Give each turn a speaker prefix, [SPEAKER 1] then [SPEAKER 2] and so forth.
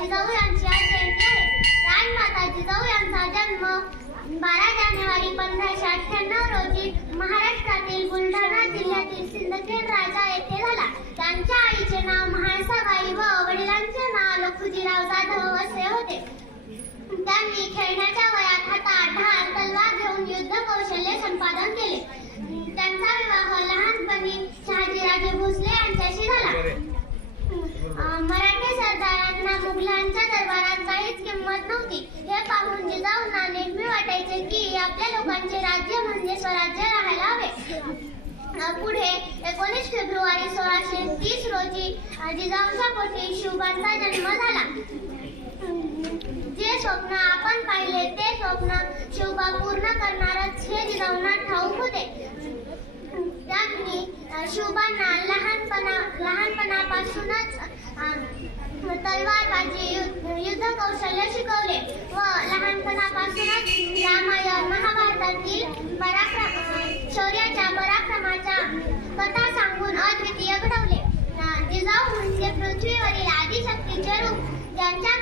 [SPEAKER 1] जिजाऊ यांची आज जयंती आहे राजमाता जिजाऊ यांचा जन्म बारा जानेवारी पंधराशे अठ्ठ्याण्णव रोजी महाराष्ट्रातील बुलढाणा जिल्ह्यातील सिंदखेड राजा येथे झाला त्यांच्या आईचे नाव महाळसाबाई व वडिलांचे नाव लखुजीराव जाधव असे होते त्यांनी खेळण्याच्या वयात हातात ढाल तलवार घेऊन युद्ध कौशल्य मुघलांच्या दरबारात काहीच किंमत नव्हती. हे पाहून जिजाऊंना नेहमी वाटायचे की आपल्या लोकांचे राज्य म्हणजे स्वराज्य राहायला हवे. पुढे एकोणीस फेब्रुवारी सोळाशे तीस रोजी अं, जिजाऊंच्या पोटी शिवबांचा जन्म झाला. जे स्वप्न आपण पाहिले ते स्वप्न शिवबा पूर्ण करणारच हे जिजाऊंना ठाऊक होते. त्यांनी शुभांना शिवबांना लहानपणा लहानपणापासूनच अ, तलवारबाजी यु- युद्ध कौशल्य शिकवले व लहानपणापासूनच रामायण महाभारतातील पराक्रम शौर्याच्या पराक्रमाच्या कथा सांगून अद्वितीय घडवले अ, जिजाऊ म्हणजे पृथ्वीवरील आदिशक्तीचे रूप ज्यांच्या